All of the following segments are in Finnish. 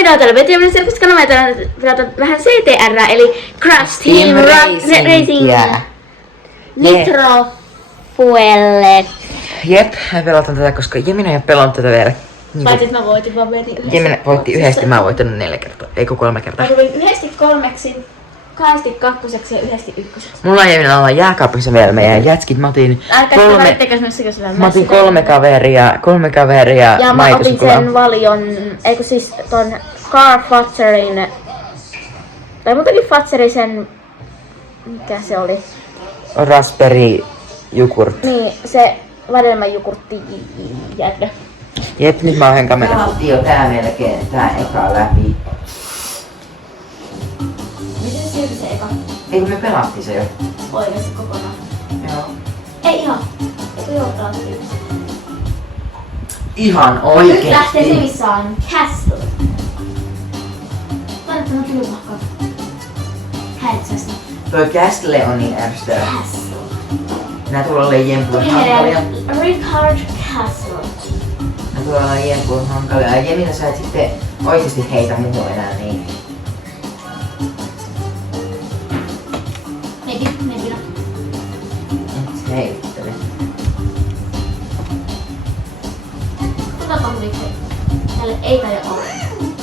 Ainoa täällä Veteminen Sirkuskanava ja täällä vähän CTR eli Crash Team Racing Nitro Fuelle. Jep, mä pelotan tätä, koska Jemina ei oo pelannut tätä vielä. Paitsi että mä voitin vaan yhdesti. Jemina voitti yhdesti, mä oon voittanut 4 kertaa, eikö 3 kertaa. Mä tulin yhdesti 3, kahdesti 2 ja yhdesti 1. Mulla on Jemina olla jääkaapissa vielä meidän jätskit. Mä otin 3 kaveria ja mä otin sen valion, eikö siis ton Carl Fatserin, tai muutenkin Fatserisen, mikä se oli? Raspberry jogurt. Niin, se vadelmajogurtti jädö. Jep, nyt mä oon kameran. Jo tää melkein, tää eka läpi. Miten se oli se eka? Eikö me pelattiin se jo? Oikeesti kokonaan. Joo. Ei ihan. Eikö joo pelattiin? Ihan oikeesti. Nyt lähtee se missä on Castle. Kannattaa kylmähkaa. Häitsästä. Toi Castle on niin ärsyttävä. Castle. Nää tulee olemaan jempuun hankalia. Richard Castle. Nää tulee olemaan jempuun hankalia. Ja Jemina sä et sitten oikeesti heitä muuhun enää niin. Maybe. Et heittele. Katsotaan kuitenkin. Täällä ei taida olla.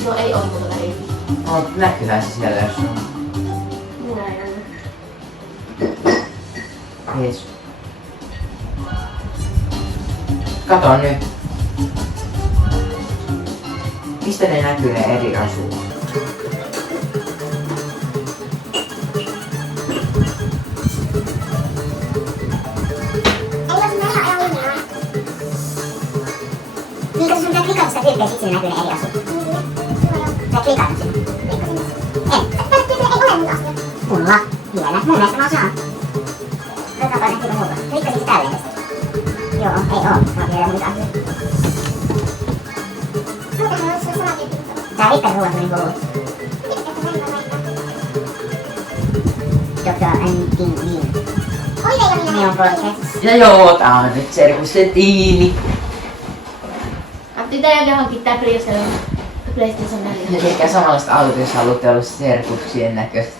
Joo, ei ole muuta väliä. Näkyhän se siellä jos on. Minä en näy. Jees. Kato nyt. Mistä ne näkyy ne eri asuut? Niin, kun sun pitää klikata sitä tyyppiä, sit siinä näkyy ne eri asut. Sä klikat sinne. En. Tällä tyypillä ei ole muuta asioita. Mulla. Vielä. Mun mielestä mä oon saanut. Katsotaan näkyykö muuta. Klikkasit tälleen tästä. Joo, ei oo. Mä oon vielä muita asioita. Muutahan olisi sama tyyppi. Tää Ripper ruuat on niinku luut. Dr. Antin Dean. Oi, ei oo minä. Ne on podcast. Ja joo, tää on nyt serkustetiini. Pitää jokin hankkia tää PlayStation 4. Ja tehkää samanlaista autot, jos haluatte olla serkuksien näköiset.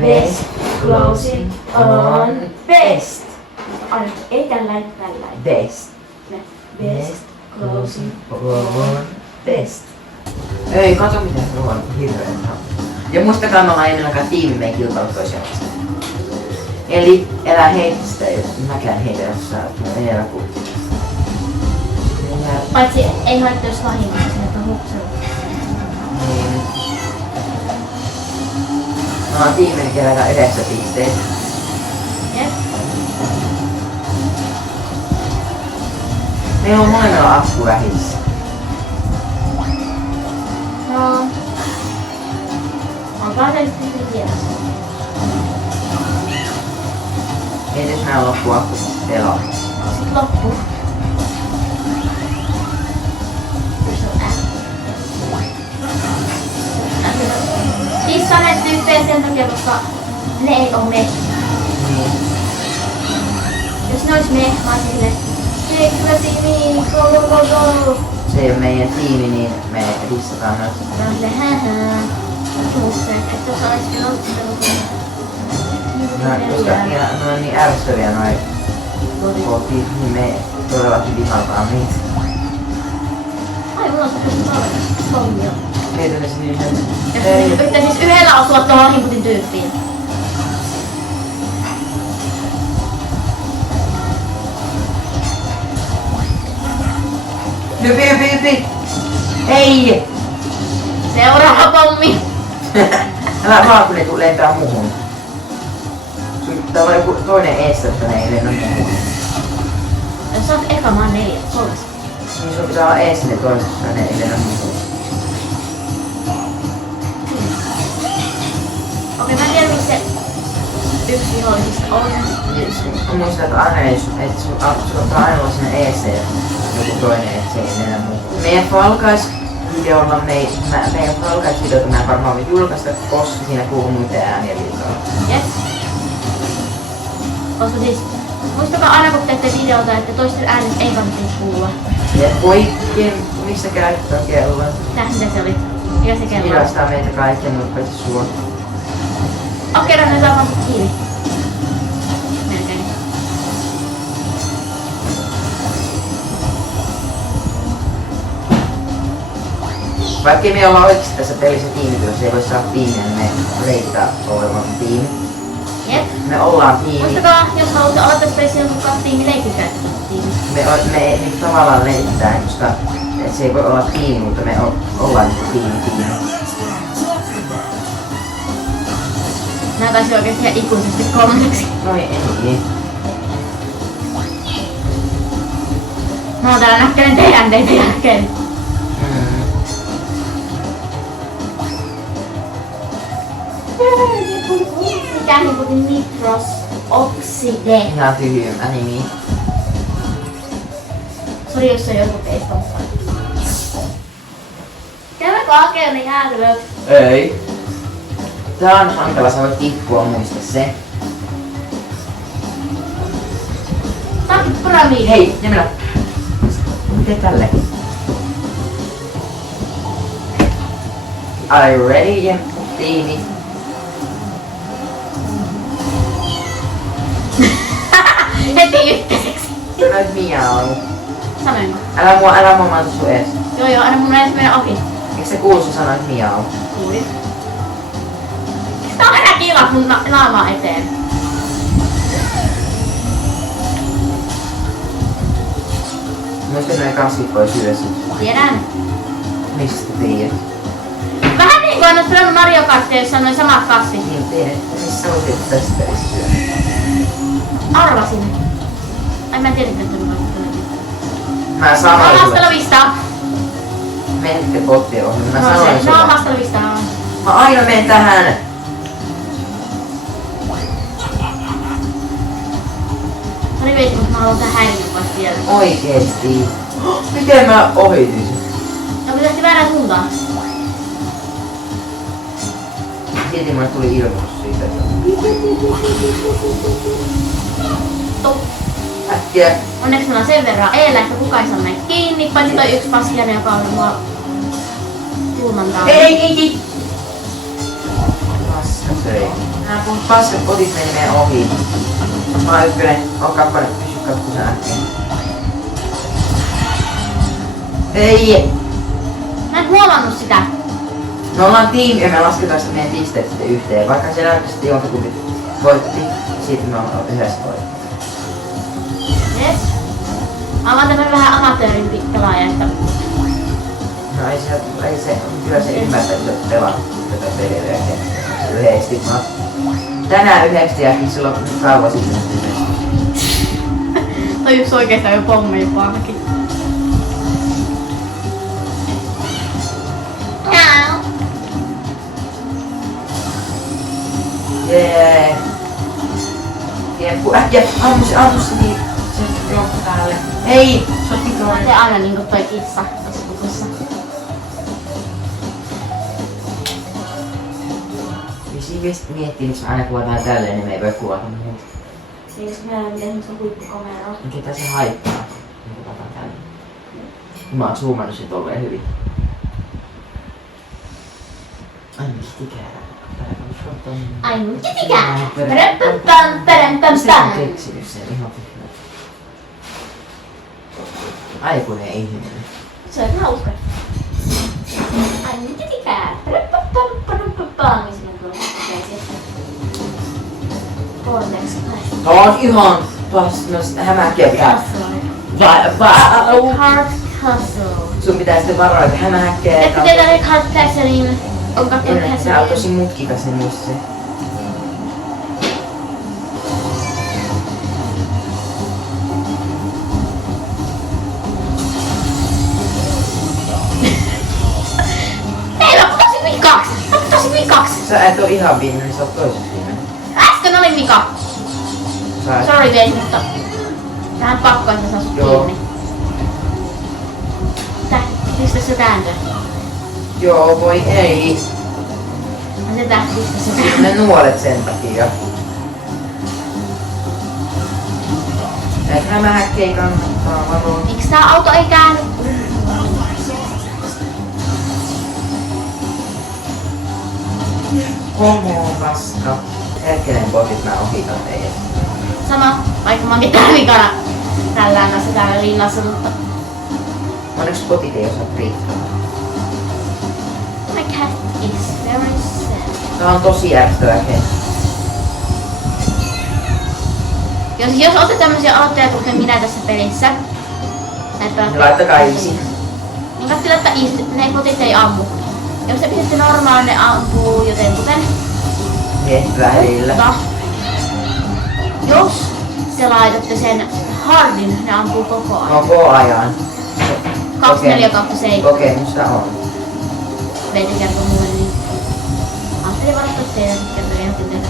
Best closing on best. Aina, ei tällainen. Best. Best closing on best. Ei, kato mitä se on hirveän. Ja muistakaa me ollaan ennenkaan tiimi, me ei kilpailu toisiaan. Eli älä heitä sitä, jos mäkään heitä, jos sä oot enemmän kuin... Paitsi ei haittaa jos vahingossa, että on hupsella. Niin. Me ollaan tiimin kerätä 9 pisteitä. Jep. Meillä on molemmilla akku vähissä. No. On vaan tietysti vielä. Entäs mä loppu akku pelaa? Sit loppu. Niissä on näitä tyyppejä sen takia, koska ne ei oo me. Niin. Jos ne ois me, mä oon silleen, hei kyllä tiimi, go. Se ei oo meidän tiimi, niin me dissataan myös. Mä oon silleen hähää. Että jos olis vielä ottelu. Koska ne on niin ärsyttäviä noi kotiin, niin me todellakin vihataan niitä. Ai mulla on toimia. Heitä ne siihen. Yhtä siis yhdellä asua tuohon hinkutin tyyppiin. Hypi! Ei! Seuraava pommi! Älä vaan kun ne lentää muuhun. Täällä on joku toinen eessä, että ne ei lennä muuhun. Jos sä oot eka, mä oon 4, 3. Niin sun pitää olla eessä ne toiset, että ne ei lennä muuhun. Okei, mä en tiedä missä yksi vihollisista on. Mä muistan, että aina että sun on aina olla sinne eessä ja joku toinen, että se ei lennä muuhun. Meidän Fall-Guys-videolla meidän Fall-Guys-videota mä varmaan julkaista, koska siinä kuuluu muita ääniä liikaa. Yes. Koska siis, muistakaa aina kun teette videota, että toisten äänet ei kannata kuulla. Ja poikkien, missä käyttää kelloa? Mitä se oli? Mikä se kello on? Hidastaa meitä kaikkia, mutta paitsi sua. Okei, ne saa vaan kiinni. Melkein. Vaikka me olla oikeesti tässä pelissä tiimityössä, ei voi saada tiimiä, niin me reittää olevan tiimi. Jep. Me ollaan tiimi. Muistakaa, jos haluatte aloittaa Spacein mukaan tiimi leikkiä tiimi. Me nyt tavallaan leikitään, koska et se ei voi olla tiimi, mutta me ollaan nyt tiimi. Nää taisi oikeesti ihan ikuisesti kolmanneksi. Noi ei. Mä oon täällä näkkäinen teidän teitä jälkeen. Mikä niinku Nitros Oxide. Ihan tyhjymä nimi. Sori jos se joku teistä mukaan. Käydäänkö Akeoni järvet? Ei. Tää on hankala, sä voit tippua, muista se. Tää on pyramidi. Hei, Jamila. Miten tälle? Are you ready, tiimi? Heti ykköseksi. Sanoit miau. Sanoinko? Älä mua manta sun ees. Joo, aina mun edes mennä ohi. Eikö se kuulu, sä sanoit miau? Kuulin. Tää on aina kilat mun naamaa eteen. Muista noin kasvit voi syödä sit. Tiedän. Mistä tiedät? Vähän niin kuin olet pelannut Mario Kartia, jossa on noin samat kasvit. Niin tiedät. Missä on sit tästä pelissä syödä? Arvasin. Ai mä en tiedäkään, että mä Mä sanoin hasta sulle. la vista. Menette kotiin Mä No sanoin se, no sulle. hasta la vista. Mä aina menen tähän. Sori veitsi, mutta mä haluan tää häirinyt vasta vielä. Oikeesti. Miten mä ohitin sen? No kun lähti väärään suuntaan. Silti mulle tuli ilmoitus siitä, että Top. äkkiä. Onneksi meillä on sen verran eellä, että kukaan ei saa näin kiinni. Paitsi toi yksi paskiainen, joka on mua kulmantaa. Ei. Paska söi. Nää kun paskat kotit menee ohi. Mä oon ykkönen. On kappale. Pysy katkusen äkkiä. Ei. Mä en huomannut sitä. Me ollaan tiimi ja me lasketaan sitten meidän pisteet sitten yhteen. Vaikka siellä sitten jompikumpi voitti, siitä me ollaan yhdessä voitti. Yes. Mä oon tämmönen vähän amatöörin pelaaja, että No ei se, kyllä se ymmärtää, että pelaa tätä peliä yhdesti. Tänään yhdesti ja silloin kauan sitten yhdesti. toi yksi oikeastaan jo pommi jopa ainakin. Jee. Äkkiä, ammu se niin. Se johtaa päälle. Ei! Sotti Mä toinen. teen aina niinku toi kissa tässä pukussa. Visiivisesti miettii, miksi aina kuvataan tälleen, niin me ei voi kuvata muuta. Niin jos meillä ei semmoista huippukameraa. Ketä se haittaa? Me kuvataan tälleen. Mä oon zoomannut sen tolleen hyvin. Ai mihtikään. Ai mitikään! Päränpämpän. Mistä on keksinyt sen ihan tyhmä? Aikuinen ihminen. Se on hauska. Ai mitikään! Päränpämpän. Niin sinne tulee Cortex. Tää on ihan hämähäkkiä pitää. Hard Castle. Sun pitää sitten varoa, että hämähäkkiä. Että tehdään Hard Castlein on kattonut Tää on Castle. tosi mutkikas niin muista se. Hei, mä putosin Mikaks! Mä putosin Mikaks! Sä et oo ihan viimeinen, sä oot toisessa viimeinen. Äsken oli Mika! Sä et. Sorry veisi, mutta vähän pakko, että sä asut Joo. kiinni. Pistä se kääntö. Joo, voi ei. Mä sitä pistä se Ne nuolet sen takia. hämähäkkei kannattaa varoa. Miksi tää auto ei käänny? Homo paska. Hetkinen botit, mä ohitan teidät. Sama, vaikka mä oonkin täällä vikana tällään kanssa täällä linnassa, mutta Onneksi botit ei osaa riittää. my cat is very sad. Tää on tosi ärsyttävä kenttä. Jos olette tämmösiä aloittajia kuten minä tässä pelissä, Niin laittakaa easy. niin kannattaa laittaa easy, ne botit ei ammu. Jos te pistätte normaali, ne ampuu joten kuten. Välillä. Mutta jos te laitatte sen hardin, ne ampuu koko ajan. Koko ajan. 24/7. Kokemusta on. Veitä kertoo mulle, niin ajattelin varoittaa teille kertoa ensin teitä.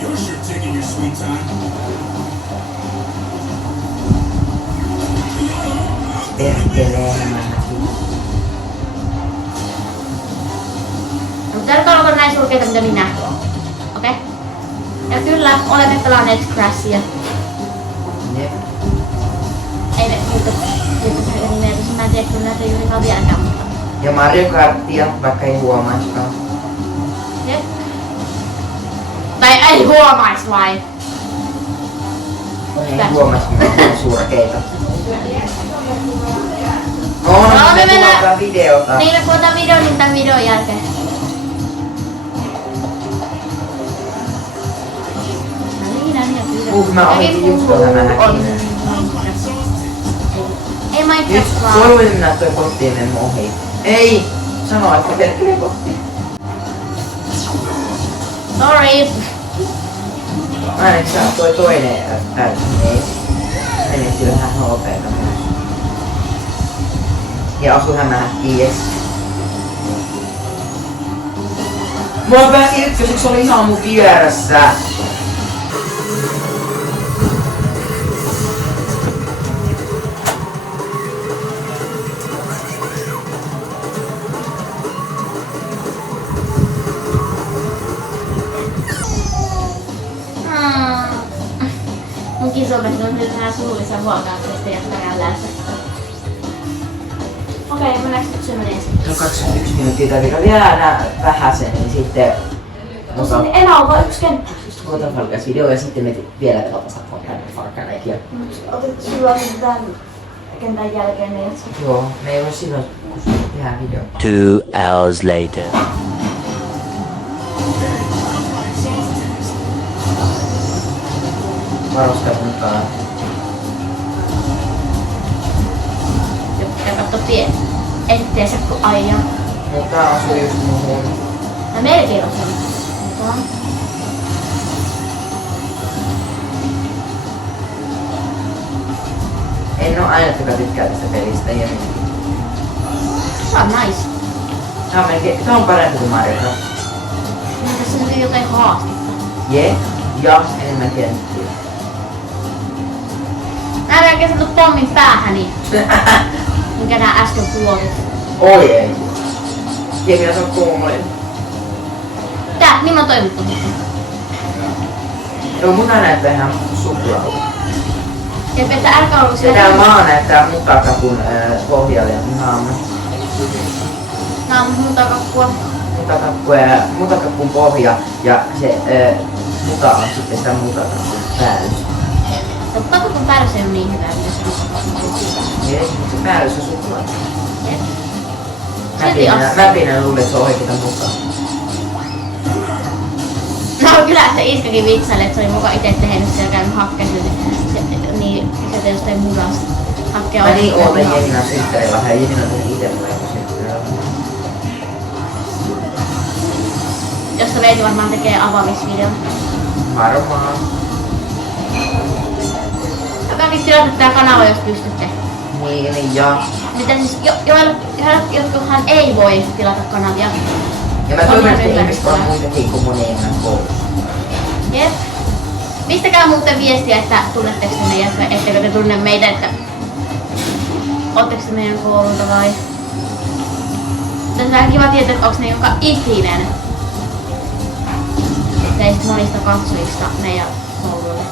You're sure taking your sweet time. Perkelee hämähäkin. Mutta älkää olko näin surkeita mitä minä. Okei? Ja kyllä, olemme pelanneet Crashia. Jep. Ei ne muuta nimeä, koska mä en tiedä kyllä näitä juurikaan vieläkään, mutta Ja Mario Kartia, vaikka ei huomaiskaan. jep. Tai ei huomais vain. Ei huomaiskaan, kun on surkeita. On, No, me me mennään- kuvataan videota. Niin me kuvataan videon niin tämän videon jälkeen. Mä ohitin just tuon hämähäkin. Ei Nyt Minecraft vaan. toivoisin minä toi kotiin mennä ohi. Ei! Sano, että perkelee kotiin. Sorry. Ainakin toi toinen niin menetti vähän HP:ta myös. Ja osui hämähäkkiin, jes. Mä pääsin ykköseksi, se oli ihan mun vieressä. Mun kisomet on nyt vähän surullisen huokaantuista jättäkään länsä. Okei, mennäänkö nyt syömään ensin? No 21 minuuttia tai vielä vähäsen, niin sitten... Tuossa enää on vain yksi kenttä. Just kuvataan Fall Guys video ja sitten me vielä pelataan Far Crykin. Otit silloin tämän kentän jälkeen ne jatko. Joo, me ei voi silloin tehdä video. 2 hours later. Varusta mukaan. Joku pitää katsoa tien. Etteensä kun ajan. Mutta tää osui just muuhun. Mä melkein osin. Mutta En oo ainoakaan tykkää tästä pelistä. Ja se on nice. tää on parempi kuin Mario Kart. Niin tässä nyt jotain haastetta. Je, ja enemmän kenttiä. Mä en oikein saanut pommin päähäni. Minkä nää äsken tuotit. Oi ei. Tiedä, se on kuumolin. Tää, niin mä oon toimittu. Joo, muna näyttää ihan suklaalta. Ja että älkää ollut Ja tää maa näyttää mutakakun pohjalle ja naama. Nää on muuta kakkua. Mutakakun pohja ja se muta on sitten sitä mutakakun päällys. Se pakukun päällä se on niin hyvä, mitä se on. Jees, mutta se päällys on suklaa. Jep. Silti Mäpinä luulen, että se on oikeeta mukaan. No kyllä, että Iskakin vitsaili, että se oli mukaan ite tehnyt siellä käynyt hakkeen niin sieltä jostain mudasta. Hakkeen Mä niin ootan Jeninan synttäreillä vähän, Jenina tuli ite mulle synttäreillä. Josta Veiti varmaan tekee avaamisvideon. Varmaan. Joka vitti tilata tää kanava, jos pystytte. Niin, ja. Mitä siis, jotkuhan ei voi tilata kanavia. Ja mä toivon, että ihmiset on muitakin kuin mun Jeninan koulussa. Jep. Pistäkää muuten viestiä, että tunnetteko te meidät vai ettekö te tunne meitä, että ootteko te meidän koululta vai. Tässä on vähän kiva tietää, että onks ne joka ikinen teistä monista katsojista meidän koululle.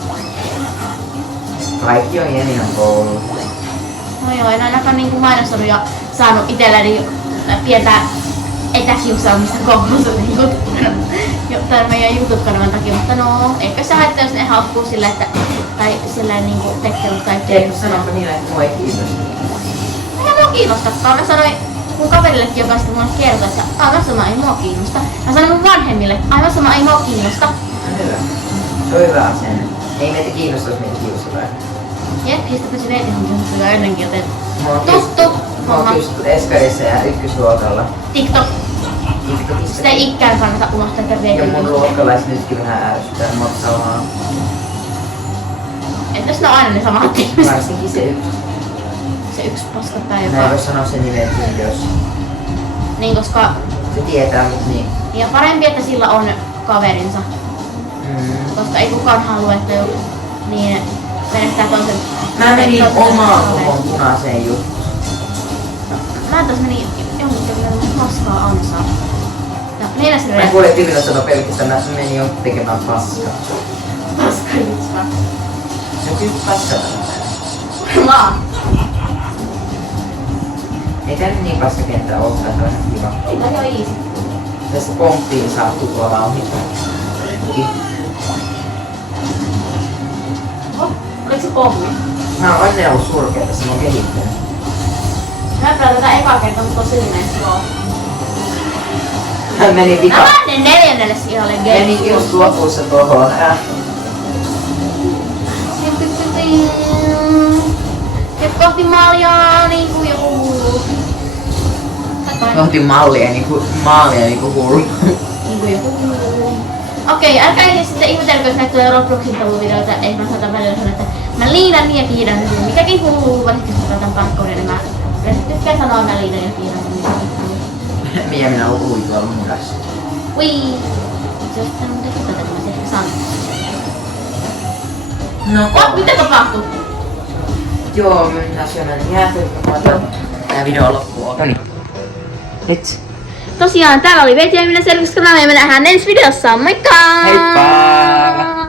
Kaikki on Jeninan koulu. No joo, en ainakaan niinku mainostanut ja saanut itselleni pientä etäkiusaamista koulussa jotta meidän YouTube-kanavan takia, mutta no, eikö se haittaa, jos ne haukkuu sillä, että tai sillä niinku tekee tai Eikö sanonko niille, että mua ei kiinnosta? Eikä mua kiinnostakaan. Mä sanoin mun kaverillekin, joka sitten mulle kertoi, että aivan sama, ei mua kiinnosta. Mä sanoin mun vanhemmille, että aivan sama, ei mua kiinnosta. No hyvä. Se on hyvä asia. Ei meitä kiinnosta, jos meitä kiusataan. Jep, ja sitten se neiti on kyllä ennenkin, joten Mä oon tuttu Mä oon homma. kysytty Eskarissa ja ykkösluokalla. TikTok. TikTokissa. Sitä ei ikään kannata unohtaa, että Ja veiti. mun luokkalais nytkin vähän ärsyttää maksamaan. Entäs ne on aina ne samat ihmiset? Varsinkin se yksi. Se yksi paskapäivä. Mä en voi sanoa sen nimen jos Niin, koska se tietää, mut niin. ja parempi, että sillä on kaverinsa. Koska ei kukaan halua, että joku niin menettää toisen. Mä menin toisen omaan kaverin. kohon punaiseen juttuun. Mä taas menin jonkin paskaa ansaa. Ja meillä se Mä en kuule tyylillä sanoa pelkästään, mä menin jo tekemään paskaa. paskaa jutsaa. Se on kyllä paskaa. Varmaan. Ei tää nyt niin paskakenttää oo, tää on ihan kiva. Ei tää ihan easy. Tässä pomppiin saa tuolla ohittaa. Oh, oliko se pommi? Mä oon ennen ollut surkea tässä, mä oon kehittänyt. Mä en tätä ekaa kertaa, mutta on silleen joo. Hän meni Mä vika. lähden neljännelle sijalle Meni just lopussa tohon. Nyt kohti maljaa niinku joku hullu. Kohti maalia niinku hullu. Niinku joku hullu. Okei, älkää edes sitten ihmetelkö, jos näitä tulee Robloxin videoita, ei mä saatan välillä sanoa, että mä liinan ja kiidan hyvin. Mikäkin hullu, vaikka jos mä käytän parkkouden, niin mä tykkään sanoa, mä liinan ja kiidan hyvin. Mia minä ui tuolla mudassa. Ui! Se olisi pitänyt tehdä tätä, että mä se ehkä saan. No, Mitä tapahtuu? joo, mä mennään syömään jäätelöä. Tää video loppuu. Noniin. Nyt. Tosiaan, täällä oli Veiti ja minä Servis-kanava ja me nähdään ensi videossa. Moikka! Heippa!